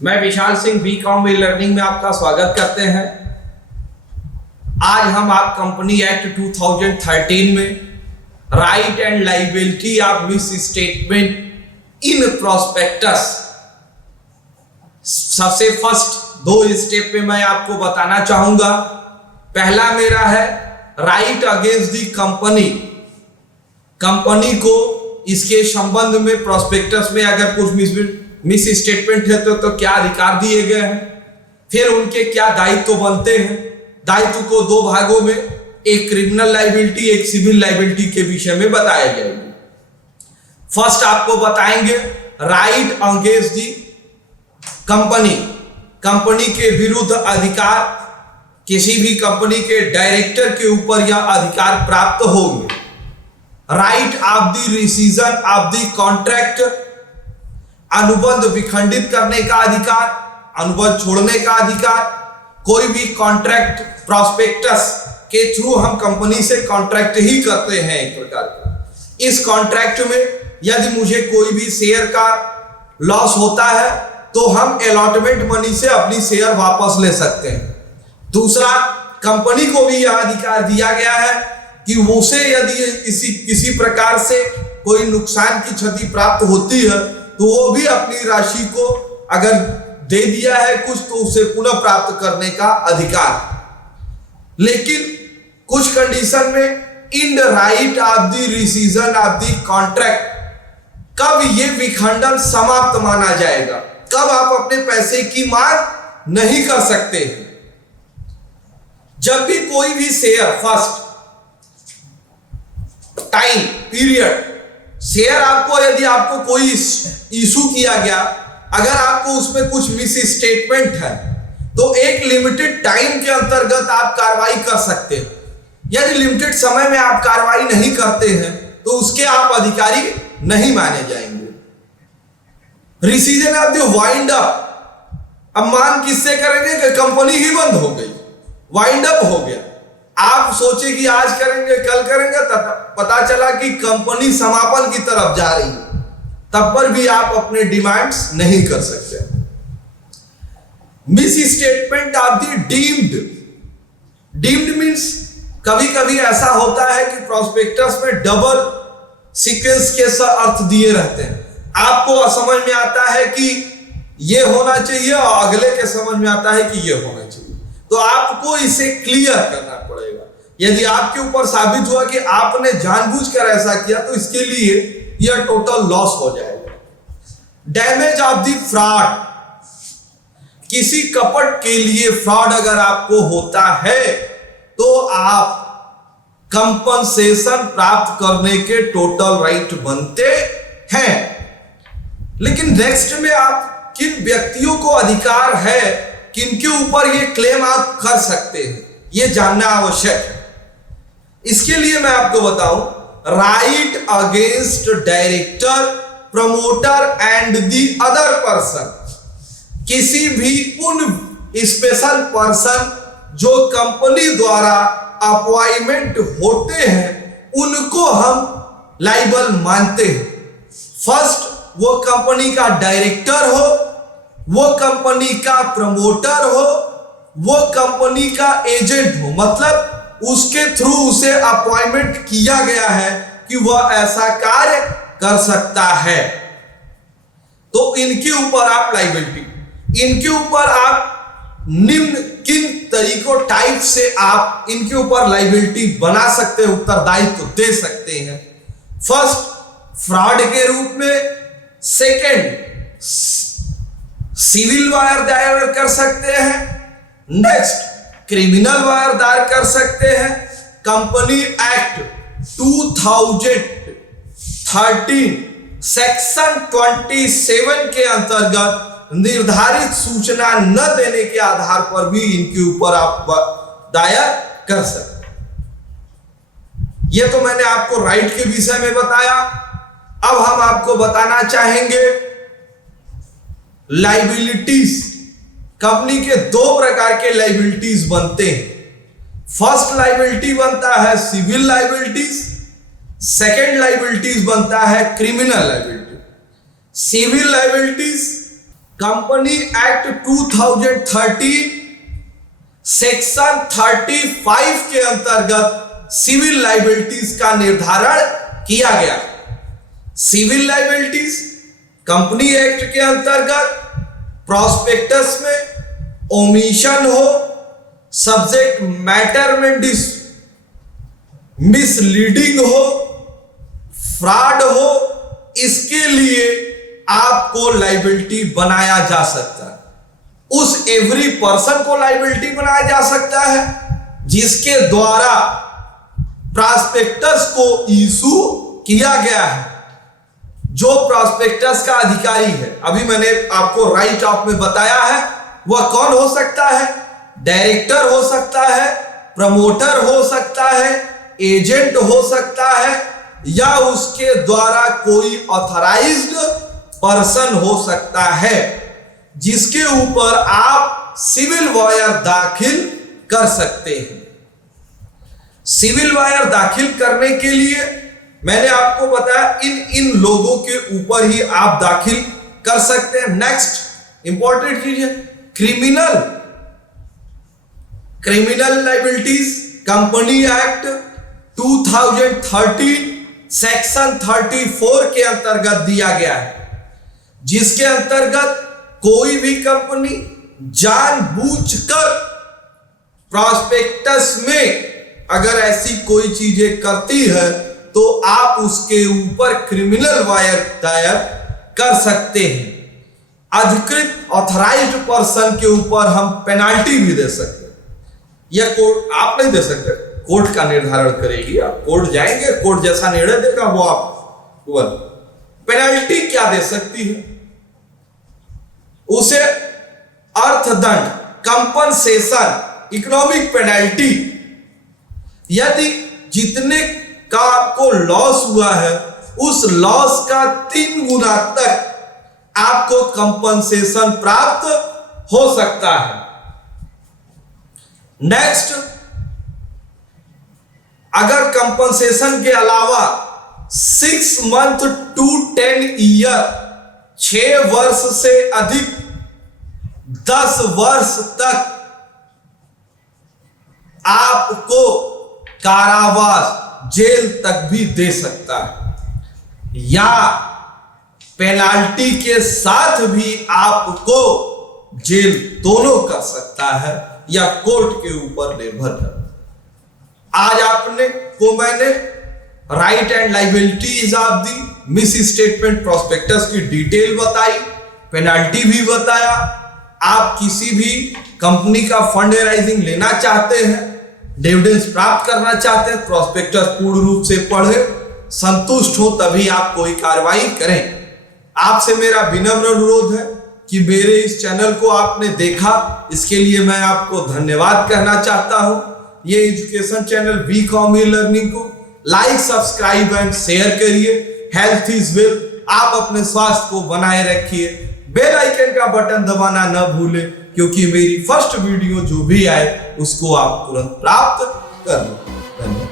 मैं Vishal Singh BCom e learning में आपका स्वागत करते हैं। आज हम आप कंपनी एक्ट 2013 में right and liability of miss statement in prospectus सबसे फर्स्ट दो स्टेप में मैं आपको बताना चाहूंगा। पहला मेरा है राइट अगेंस्ट दी कंपनी को इसके संबंध में प्रोस्पेक्टस में अगर कुछ मिस स्टेटमेंट है तो क्या अधिकार दिए गए हैं, फिर उनके क्या दायित्व बनते हैं। दायित्व को दो भागों में, एक क्रिमिनल लाइबिलिटी एक सिविल लाइबिलिटी के विषय में बताया जाएगा। फर्स्ट आपको बताएंगे राइट अगेंस्ट दी कंपनी के विरुद्ध अधिकार, किसी भी कंपनी के डायरेक्टर के ऊपर यह अधिकार प्राप्त होंगे। Right of the rescission of the contract, अनुबंध विखंडित करने का अधिकार, अनुबंध छोड़ने का अधिकार। कोई भी कॉन्ट्रैक्ट प्रोस्पेक्टस के थ्रू हम कंपनी से कॉन्ट्रैक्ट ही करते हैं एक प्रकार का। इस कॉन्ट्रैक्ट में यदि मुझे कोई भी शेयर का लॉस होता है तो हम अलॉटमेंट मनी से अपनी शेयर वापस ले सकते हैं। दूसरा, कंपनी को भी यह अधिकार दिया गया है कि उसे यदि किसी प्रकार से कोई नुकसान की क्षति प्राप्त होती है तो वो भी अपनी राशि को अगर दे दिया है कुछ तो उसे पुनः प्राप्त करने का अधिकार। लेकिन कुछ कंडीशन में in the right of the rescission of the contract, कब ये विखंडन समाप्त माना जाएगा, कब आप अपने पैसे की मांग नहीं कर सकते। जब भी कोई भी share first time period share आपको यदि आपको कोई इशू किया गया, अगर आपको उसमें कुछ मिस स्टेटमेंट है तो एक लिमिटेड टाइम के अंतर्गत आप कार्रवाई कर सकते हैं। यदि लिमिटेड समय में आप कार्रवाई नहीं करते हैं तो उसके आप अधिकारी नहीं माने जाएंगे। रिसीजन ऑफ द वाइंड अप, अब मान किससे करेंगे कि कंपनी ही बंद हो गई, वाइंड अप हो गया। आप सोचे कि आज करेंगे कल करेंगे, पता चला कि कंपनी समापन की तरफ जा रही है, तब पर भी आप अपने डिमांड्स नहीं कर सकते। Miss statement of the deemed means कभी कभी ऐसा होता है कि प्रोस्पेक्टस में डबल सीक्वेंस के अर्थ दिए रहते हैं। आपको समझ में आता है कि ये होना चाहिए और अगले के समझ में आता है कि ये होना चाहिए, तो आपको इसे क्लियर करना पड़ेगा। यदि आपके ऊपर साबित हुआ कि आपने जानबूझकर ऐसा किया तो इसके लिए यह टोटल लॉस हो जाएगा। डैमेज ऑफ द फ्रॉड, किसी कपट के लिए फ्रॉड अगर आपको होता है तो आप कंपनसेशन प्राप्त करने के टोटल राइट बनते हैं। लेकिन नेक्स्ट में आप किन व्यक्तियों को अधिकार है, किनके ऊपर ये क्लेम आप कर सकते हैं, ये जानना आवश्यक है। इसके लिए मैं आपको बताऊं, right against director, promoter and the other person, किसी भी उन स्पेशल पर्सन जो कंपनी द्वारा अपॉइंटमेंट होते हैं उनको हम लाइबल मानते हैं। फर्स्ट, वो कंपनी का डायरेक्टर हो, वो कंपनी का प्रमोटर हो, वो कंपनी का एजेंट हो, मतलब उसके थ्रू उसे अपॉइंटमेंट किया गया है कि वह ऐसा कार्य कर सकता है, तो इनके ऊपर आप लाइबिलिटी, इनके ऊपर आप निम्न किन तरीकों टाइप से आप इनके ऊपर लाइबिलिटी बना सकते हैं, उत्तरदायित्व दे सकते हैं। फर्स्ट, फ्रॉड के रूप में। सेकंड, सिविल वायर दायर कर सकते हैं। नेक्स्ट, क्रिमिनल वायर दायर कर सकते हैं। कंपनी एक्ट 2013 सेक्शन 27 के अंतर्गत निर्धारित सूचना न देने के आधार पर भी इनके ऊपर आप दायर कर सकते। यह तो मैंने आपको राइट के विषय में बताया। अब हम आपको बताना चाहेंगे लाइबिलिटीज। कंपनी के दो प्रकार के लाइबिलिटीज बनते हैं। फर्स्ट लाइबिलिटी बनता है सिविल लाइबिलिटीज, सेकेंड लाइबिलिटीज बनता है criminal liability. Civil liabilities company act 2013 section 35 के अंतर्गत सिविल लाइबिलिटीज का निर्धारण किया गया। सिविल लाइबिलिटीज कंपनी एक्ट के अंतर्गत प्रॉस्पेक्टस में ओमिशन हो, सब्जेक्ट मैटर में मिसलीडिंग हो, फ्रॉड हो, इसके लिए आपको लाइबिलिटी बनाया जा सकता है। उस एवरी पर्सन को लाइबिलिटी बनाया जा सकता है जिसके द्वारा प्रॉस्पेक्टस को इशू किया गया है। जो प्रॉस्पेक्टस का अधिकारी है, अभी मैंने आपको राइट ऑफ में बताया है, वह कौन हो सकता है? डायरेक्टर हो सकता है, प्रमोटर हो सकता है, एजेंट हो सकता है, या उसके द्वारा कोई ऑथराइज्ड पर्सन हो सकता है जिसके ऊपर आप सिविल वायर दाखिल कर सकते हैं। सिविल वायर दाखिल करने के लिए मैंने आपको बताया इन लोगों के ऊपर ही आप दाखिल कर सकते हैं। नेक्स्ट इंपॉर्टेंट चीज है criminal liabilities. Company act 2013 section 34 के अंतर्गत दिया गया है, जिसके अंतर्गत कोई भी कंपनी जानबूझकर प्रॉस्पेक्टस में अगर ऐसी कोई चीजें करती है तो आप उसके ऊपर क्रिमिनल वायर दायर कर सकते हैं। अधिकृत ऑथराइज्ड पर्सन के ऊपर हम पेनाल्टी भी दे सकते हैं, या कोर्ट आप नहीं दे सकते, कोर्ट का निर्धारण करेगी। आप कोर्ट जाएंगे, कोर्ट जैसा निर्णय देगा वो आप पेनाल्टी क्या दे सकती है? उसे अर्थदंड, कंपनसेशन, इकोनॉमिक पेनाल्टी, यदि जितने का आपको लॉस हुआ है उस लॉस का 3 गुना तक आपको कंपनसेशन प्राप्त हो सकता है। नेक्स्ट, अगर कंपनसेशन के अलावा 6 मंथ टू 10 ईयर, 6 वर्ष से अधिक 10 वर्ष तक आपको कारावास, जेल तक भी दे सकता है, या पेनाल्टी के साथ भी आपको जेल दोनों कर सकता है, या कोर्ट के ऊपर निर्भर है। आज आपने को मैंने right and liabilities of the miss statement prospectus की डिटेल बताई, पेनाल्टी भी बताया। आप किसी भी कंपनी का फंड राइजिंग लेना चाहते हैं, डिविडेंड्स प्राप्त करना चाहते हैं, प्रॉस्पेक्टस पूर्ण रूप से पढ़े, संतुष्ट हो तभी आप कोई कार्रवाई करें। आपसे मेरा विनम्र अनुरोध है कि मेरे इस चैनल को आपने देखा, इसके लिए मैं आपको धन्यवाद कहना चाहता हूं। ये एजुकेशन चैनल वी.कॉम लर्निंग को लाइक, सब्सक्राइब एंड शेयर करिए। Health is wealth. आप अपने स्वास्थ्य को बनाए रखिए। बेल आइकन का बटन दबाना न भूलें, क्योंकि मेरी फर्स्ट वीडियो जो भी आए उसको आप तुरंत प्राप्त कर लो। धन्यवाद।